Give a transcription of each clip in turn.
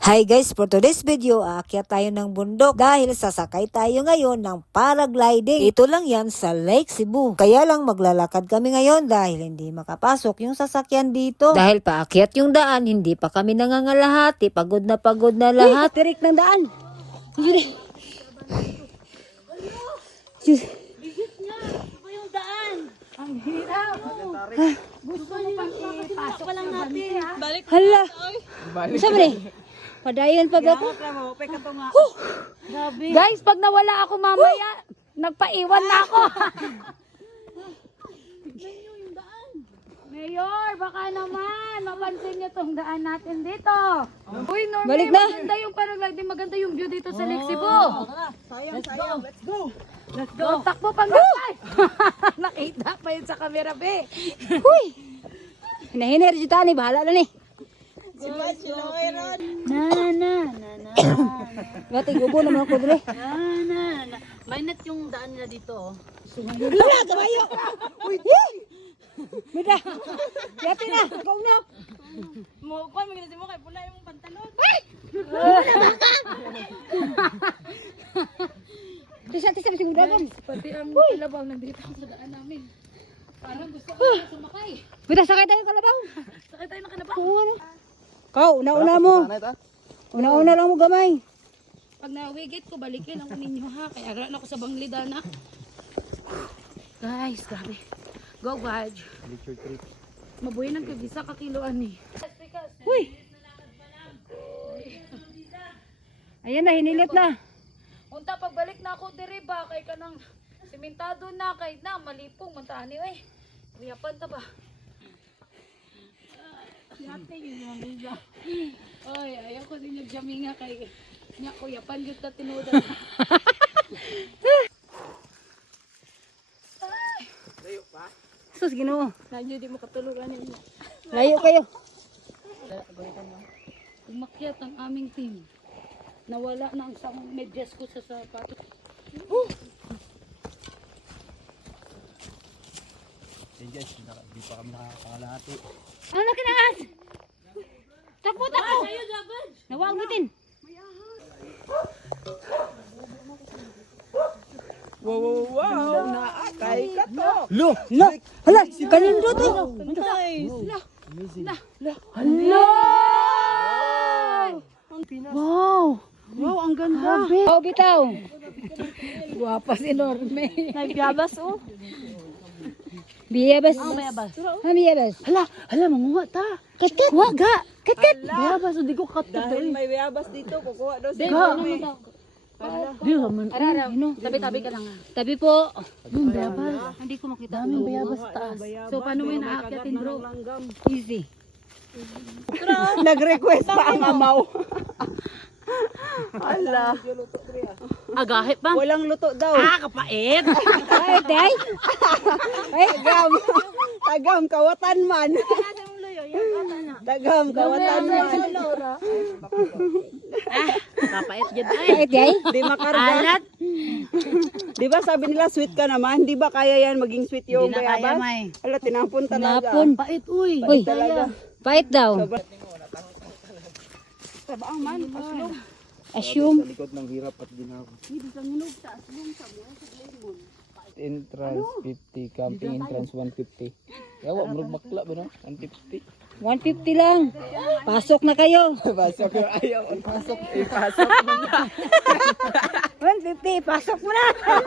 Hi guys, for today's video, aakyat tayo ng bundok dahil sasakay tayo ngayon ng paragliding. Ito lang yan sa Lake Cebu. Kaya lang maglalakad kami ngayon dahil hindi makapasok yung sasakyan dito. Dahil paakyat yung daan, hindi pa kami nangangalahati. Pagod na lahat. Tirik ng daan. Bigit niya. Ito yung daan. Ang hirap. Gusto mo pang ipasok pa lang natin. Balik. Hala. Isa ba padayon pag ako. Grabe. Guys, pag nawala ako mamaya, nagpaiwan na ako. Yung daan. Mayor, baka naman mapansin niyo tong daan natin dito. Uy, Norman, Balik na. maganda yung paragliding, maganda yung view dito sa Lake Cebu. Sayang. Let's go. Let's go. Takbo pang gapay. Nakita pa yun sa camera, be. Huy. Hinahinir dito ni, bahala na ni. Na. Gati, gubo naman ako dali. Na. Mainit yung daan nila dito. Wala, kabayo. Uy. Mida. Gati na. Ikaw na. Mo ko mo kay pula yung pantalon. Tisa bising dagan. Pati ang kalabaw nandito sa daan namin. Parang gusto ko sumakay. Mida, sakay tayo kalabaw. Sakay tayo ng kalabaw. Kau, una-una mo. Una-una lang mo gamay. Pag nawigit ko, balikin ako ninyo ha. Kaya agad na ako sa Banglidana. Guys, grabe. Go, Gaj. Mabuhay ng kagisa kakiloan eh. Uy. Ayan na, hinilit na. Unta pagbalik na ako diri ba kay kanang simentado na kay na malipong mantani eh. Riyapan ta ba? Yate yun yung liga. Oy, ayaw ko din yung jaminga kay nya ko yapan gyud ta tinuod. Sus, Ginoo. Nanyo di makatulugan ninyo. Layo kayo. Umakyat ang aming team. Nawala na ang isang medyas ko sa sapatos. Hindi pa kami nakakalahati. Ano na kinangas? Takbo. Ayo jabad. Nawag natin. Wow, naakay ka to. Lo! No. Hala, kanindo to. Nice. Hala. Wow. Wow, ang ganda. Oh, bitaw. Guwapa si Norme. Nagbiyabas oh. Biyabas. Bayabas. Biyabas. Hala manguha ta. Kat-kat. Waga. Kat-kat. Bayabas di ko kat. Dahil may bayabas dito, kukuha daw si Ga. Mami. Di man. Arara. Tabi-tabi ka lang ha. Tabi po. Yung bayabas. Hindi ko makita. Daming bayabas sa taas. So, paano mo yung naakyatin, bro? Easy. Nag-request pa ang amaw. Ala, Agahe pa. walang luto daw. Kapait. Ay, day. Tagam, kawatan man. Tagam, kawatan man. Kapait gid ay. Ay, day. Di makarga. Alat. Di ba sabi nila sweet ka naman? Di ba kaya yan maging sweet yung Di na kaya, bayabas? May. Ala, tinampon talaga. Napon. Pait uy. Uy, Talaga. pait daw. Sabaang man, aslong. Assume. Sa likod ng hirap at ginawa. Entrance 50, camping entrance 150. Yawa, murag bakla ba no? 150. 150 lang. Pasok na kayo. Pasok yung ayaw. Pasok. Ipasok mo na. 150, pasok mo na.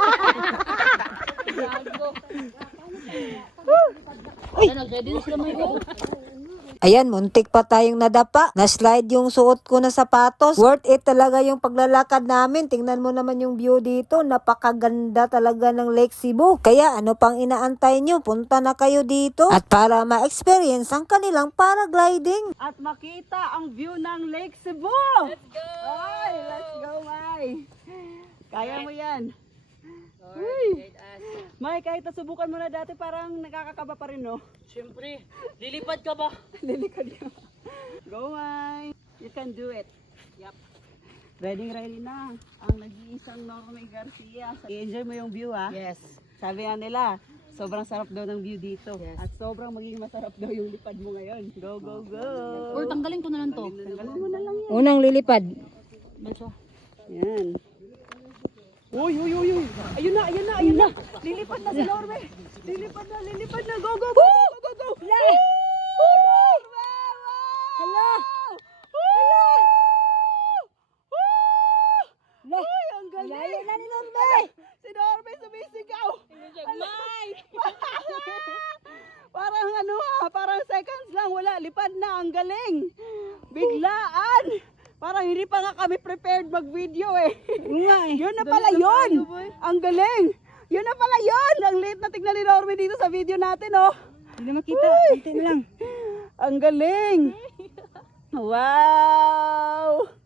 Ready na sila may go. Ayan, muntik pa tayong nadapa. Na-slide yung suot ko na sapatos. Worth it talaga yung paglalakad namin. Tingnan mo naman yung view dito. Napakaganda talaga ng Lake Cebu. Kaya ano pang inaantay nyo? Punta na kayo dito. At para ma-experience ang kanilang paragliding. At makita ang view ng Lake Cebu. Let's go! Ay, let's go, Mai. Kaya mo yan. Uy. Mai, kahit nasubukan mo na dati, parang nakakakaba pa rin, no? Siyempre, lilipad ka ba? Lilikad yun. Go, Mai. You can do it. Yep. Ready na ang nag-iisang Norme Garcia. I-enjoy mo yung view, ha? Yes. Sabi nga nila, Sobrang sarap daw ng view dito. At sobrang magiging masarap daw yung lipad mo ngayon. Go, go, go! Or tanggalin ko na lang to. Tanggalin mo na lang yan. Unang lilipad. Yan. Uy, uy, uy, uy. Ayun na, ayun na, ayun na. Lilipad na si Norme. Lilipad na, lilipad na. Go, go, go, go, go, go. Hala! Norme! Hala! Hala! Uy, ang galing. Layo na ni Norme! Si Norme sumisigaw. Alay! Parang ano parang seconds lang. Wala, lipad na. Ang galing. Biglaan. Parang hindi pa nga kami prepared mag-video eh. Yun na pala yun. Ang galing. Yun na pala yun. Ang late na tignan ni Norme dito sa video natin, oh. Hindi makita. Kunti na lang. Ang galing. Wow.